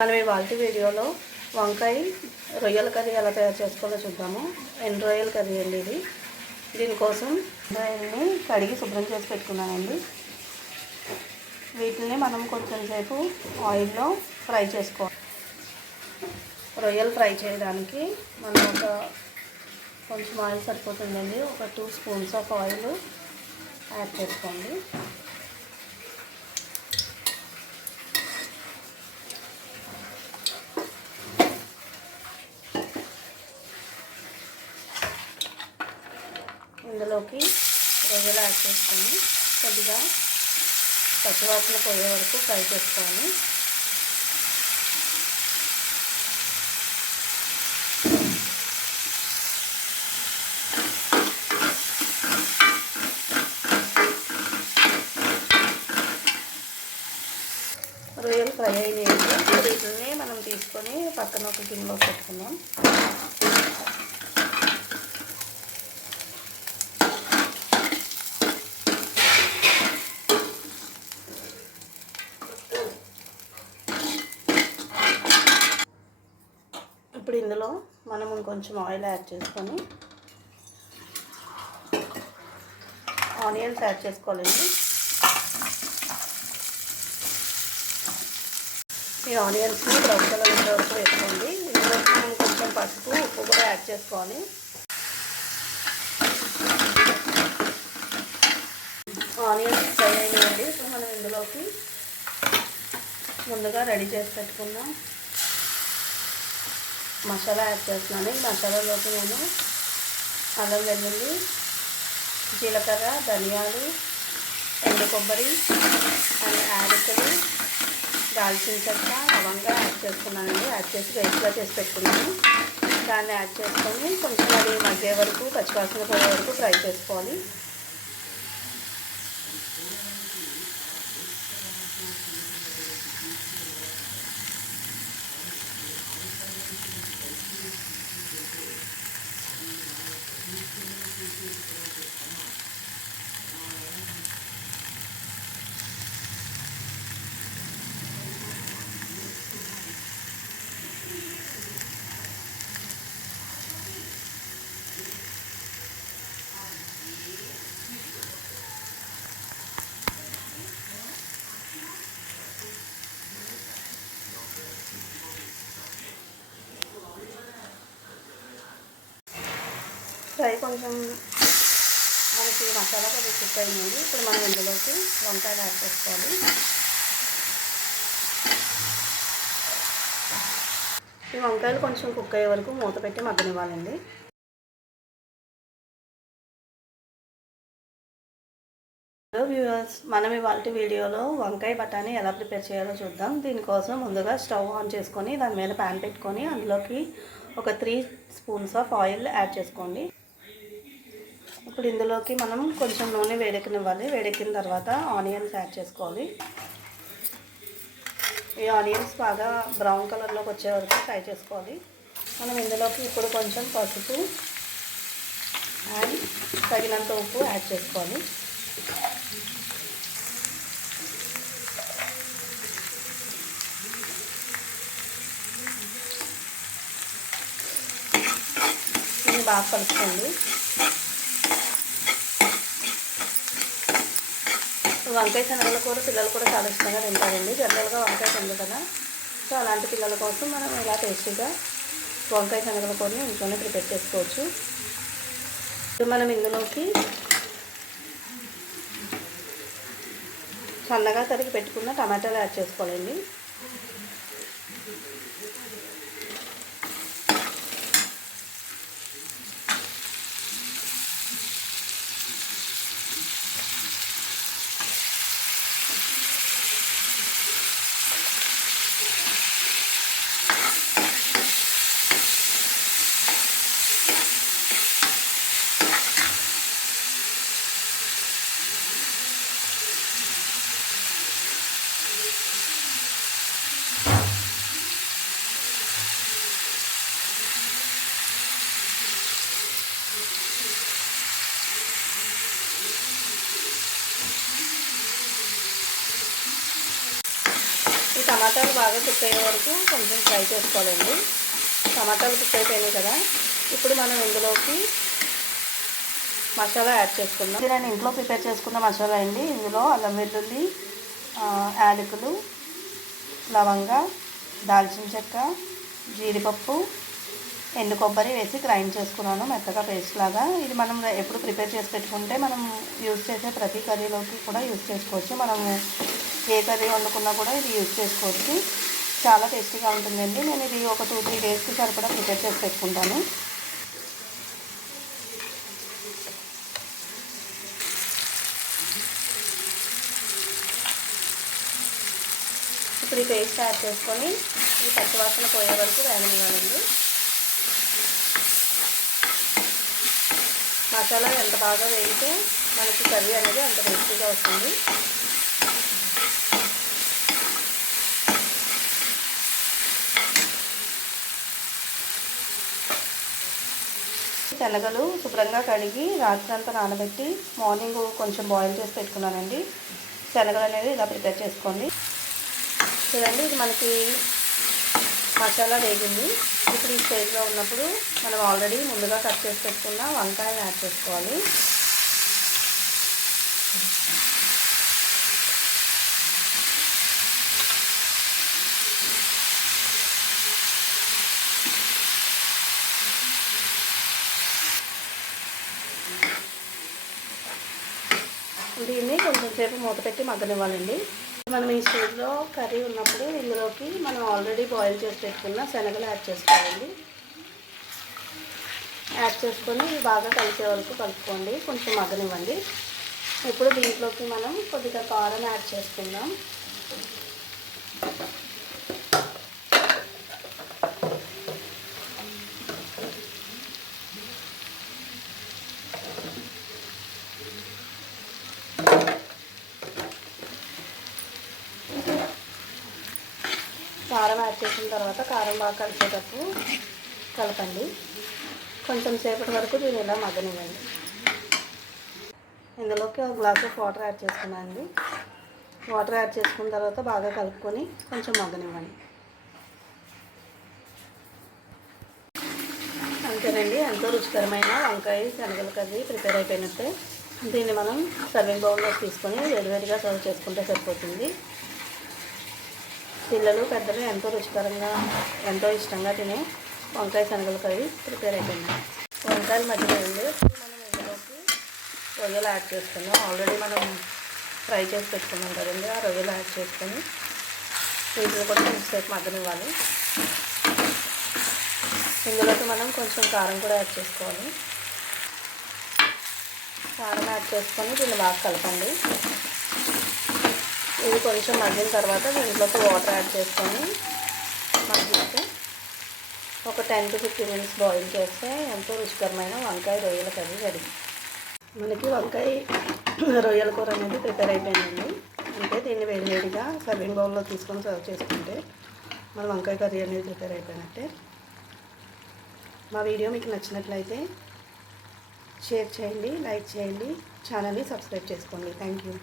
మనం ఇవాళ వీడియోలో వంకాయ రొయ్యల కర్రీ ఎలా తయారు చేసుకోవాలో చూద్దాము. ఎండు రొయ్యల కర్రీ అండి ఇది. దీనికోసం రొయ్యల్ని కడిగి శుభ్రం చేసి పెట్టుకున్నానండి. వీటిని మనం కొంచెం సేపు ఆయిల్లో ఫ్రై చేసుకోవాలి. రొయ్యలు ఫ్రై చేయడానికి మనం కొంచెం ఆయిల్ సరిపోతుందండి. ఒక 2 స్పూన్స్ ఆఫ్ ఆయిల్ యాడ్ చేసుకోండి. ఇందులోకి రొయ్యలు యాడ్ చేసుకొని కొద్దిగా పచ్చివాసన పోయే వరకు ఫ్రై చేసుకోవాలి. రొయ్యలు ఫ్రై అయినాయండి. వీటిని మనం తీసుకొని పక్కన ఒక గిన్నెలో పెట్టుకుందాం. ఇప్పుడు ఇందులో మనం కొంచెం ఆయిల్ యాడ్ చేసుకొని ఆనియన్స్ యాడ్ చేసుకోవాలండి. ఈ ఆనియన్స్ని బ్రౌన్ కలర్ వచ్చే వరకు వేసుకోండి. ఇందులో మనం కొంచెం పసుపు ఉప్పు కూడా యాడ్ చేసుకోవాలి. ఆనియన్స్ ఫ్రై అయినాయండి. ఇప్పుడు మనం ఇందులోకి ముందుగా రెడీ చేసి పెట్టుకుందాం మసాలా యాడ్ చేస్తున్నాను. ఈ మసాలాలోకి నేను అల్లం వెల్లుల్లి, జీలకర్ర, ధనియాలు, ఎండు కొబ్బరి అండ్ యాలకులు, దాల్చిన చెక్క, లవంగా యాడ్ చేసుకున్నానండి. యాడ్ చేసి వేస్ట్గా చేసి పెట్టుకున్నాను. దాన్ని యాడ్ చేసుకొని కొంచెం అది మగ్గే వరకు పచ్చివాసన పోయే వరకు ఫ్రై చేసుకోవాలి. ఫ్రై కొంచెం మనకి మసాలా కొద్దిగా కుక్ అయింది. ఇప్పుడు మనం ఇందులోకి వంకాయలు యాడ్ చేసుకోవాలి. ఈ వంకాయలు కొంచెం కుక్ అయ్యే వరకు మూత పెట్టి మగ్గనివ్వాలండి. హలో వ్యూవర్స్, మనం ఇవాళ వీడియోలో వంకాయ బఠానీ ఎలా ప్రిపేర్ చేయాలో చూద్దాం. దీనికోసం ముందుగా స్టవ్ ఆన్ చేసుకొని దాని మీద ప్యాన్ పెట్టుకొని అందులోకి ఒక 3 స్పూన్స్ ఆఫ్ ఆయిల్ యాడ్ చేసుకోండి. ఇప్పుడు ఇందులోకి మనం కొంచెం నూనె వేడెక్కనివ్వాలి. వేడెక్కిన తర్వాత ఆనియన్స్ యాడ్ చేసుకోవాలి. ఈ ఆనియన్స్ బాగా బ్రౌన్ కలర్లోకి వచ్చే వరకు ఫ్రై చేసుకోవాలి. మనం ఇందులోకి ఇప్పుడు కొంచెం పసుపు అండ్ తగినంత ఉప్పు యాడ్ చేసుకోవాలి. ఇది బాగా కలుపుకోండి. వంకాయ శనగల కూర పిల్లలు కూడా చాలా ఇష్టంగా తింటారండి. జనరల్గా వంకాయ తింది కదా, సో అలాంటి పిల్లల కోసం మనం ఇలా టేస్టీగా వంకాయ శనగల కూరని ఇంట్లోనే ప్రిపేర్ చేసుకోవచ్చు. ఇప్పుడు మనం ఇందులోకి సన్నగా తరిగి పెట్టుకున్న టమాటాలు యాడ్ చేసుకోవాలండి. టమాటాలు బాగా కుక్ అయ్యే వరకు కొంచెం ఫ్రై చేసుకోవాలండి. టమాటాలు కుక్ అయిపోయినాయి కదా, ఇప్పుడు మనం ఇందులోకి మసాలా యాడ్ చేసుకుందాం. ఇది నేను ఇంట్లో ప్రిపేర్ చేసుకున్న మసాలా అండి. ఇందులో అల్లం వెల్లుల్లి, యాలకులు, లవంగ, దాల్చిన చెక్క, జీడిపప్పు, ఎండు కొబ్బరి వేసి గ్రైండ్ చేసుకున్నాను మెత్తగా పేస్ట్ లాగా. ఇది మనం ఎప్పుడు ప్రిపేర్ చేసి పెట్టుకుంటే మనం యూజ్ చేసే ప్రతి కర్రీలోకి కూడా యూజ్ చేసుకోవచ్చు. మనము ఏ కర్రీ వండుకున్నా కూడా ఇది యూజ్ చేసుకోవచ్చు. చాలా టేస్టీగా ఉంటుందండి. నేను ఇది ఒక 2-3 డేస్కి సరిపడా ప్రిపేర్ చేసి పెట్టుకుంటాను. ఇప్పుడు ఈ పేస్ట్ యాడ్ చేసుకొని ఈ పచ్చివాసన పోయే వరకు వేగనివ్వాలండి. మసాలా ఎంత బాగా వేగితే మనకి కర్రీ అనేది అంత టేస్టీగా వస్తుంది. శనగలు శుభ్రంగా కడిగి రాత్రంతా నానబెట్టి మార్నింగ్ కొంచెం బాయిల్ చేసి పెట్టుకున్నానండి. శనగలు అనేవి ఇలా ప్రిపేర్ చేసుకోండి. చూడండి, ఇది మనకి మసాలా వేగింది. ఇప్పుడు ఈ స్టేజ్లో ఉన్నప్పుడు మనం ఆల్రెడీ ముందుగా కట్ చేసి పెట్టుకున్న వంకాయలు యాడ్ చేసుకోవాలి. దీన్ని కొంచెం సేపు మూత పెట్టి మగ్గనివ్వాలండి. మనం ఈ స్టేజ్లో కర్రీ ఉన్నప్పుడు ఇందులోకి మనం ఆల్రెడీ బాయిల్ చేసి పెట్టుకున్న శనగలు యాడ్ చేసుకోవాలండి. యాడ్ చేసుకొని బాగా కలిసే వరకు కలుపుకోండి, కొంచెం మగ్గనివ్వండి. ఇప్పుడు దీంట్లోకి మనం కొద్దిగా కారం యాడ్ చేసుకుందాం. కారం యాడ్ చేసిన తర్వాత కారం బాగా కలిసేటప్పుడు కలపండి. కొంచెం సేపటి వరకు దీన్ని ఇలా మగ్గనివ్వండి. ఇందులోకి ఒక గ్లాస్ ఆఫ్ వాటర్ యాడ్ చేసుకున్నానండి. వాటర్ యాడ్ చేసుకున్న తర్వాత బాగా కలుపుకొని కొంచెం మగ్గనివ్వండి. అంతేనండి, ఎంతో రుచికరమైన వంకాయ శనగల కర్రీ ప్రిపేర్ అయిపోయినట్టే. దీన్ని మనం సర్వింగ్ బౌల్లో తీసుకొని వేడివేడిగా సర్వ్ చేసుకుంటే సరిపోతుంది. పిల్లలు పెద్దలు ఎంతో రుచికరంగా ఎంతో ఇష్టంగా తినే వంకాయ శనగల కర్రీ ప్రిపేర్ అయిపోయింది. వంకాయల మధ్యలో మనం ఇందులోకి రొయ్యలు యాడ్ చేసుకుందాం. ఆల్రెడీ మనం ఫ్రై చేసి పెట్టుకున్నాం కదండి, ఆ రొయ్యలు యాడ్ చేసుకొని వీటిని కూడా కొంచెంసేపు మగ్గనివ్వాలి. ఇందులోకి మనం కొంచెం కారం కూడా యాడ్ చేసుకోవాలి. కారం యాడ్ చేసుకొని దీన్ని బాగా కలపండి. ఇది కొంచెం మగ్గిన తర్వాత దీంట్లోకి వాటర్ యాడ్ చేసుకొని మగ్గిస్తే ఒక 10 to 15 minutes బాయిల్ చేస్తే ఎంతో రుచికరమైన వంకాయ రొయ్యల కర్రీ రెడీ. మనకి వంకాయ రొయ్యల కూర అనేది ప్రిపేర్ అయిపోయిందండి. అంటే దీన్ని వేడివేడిగా సర్వింగ్ బౌల్లో తీసుకొని సర్వ్ చేసుకుంటే మన వంకాయ కర్రీ అనేది ప్రిపేర్ అయిపోయినట్టే. మా వీడియో మీకు నచ్చినట్లయితే షేర్ చేయండి, లైక్ చేయండి, ఛానల్ని సబ్స్క్రైబ్ చేసుకోండి. Thank you.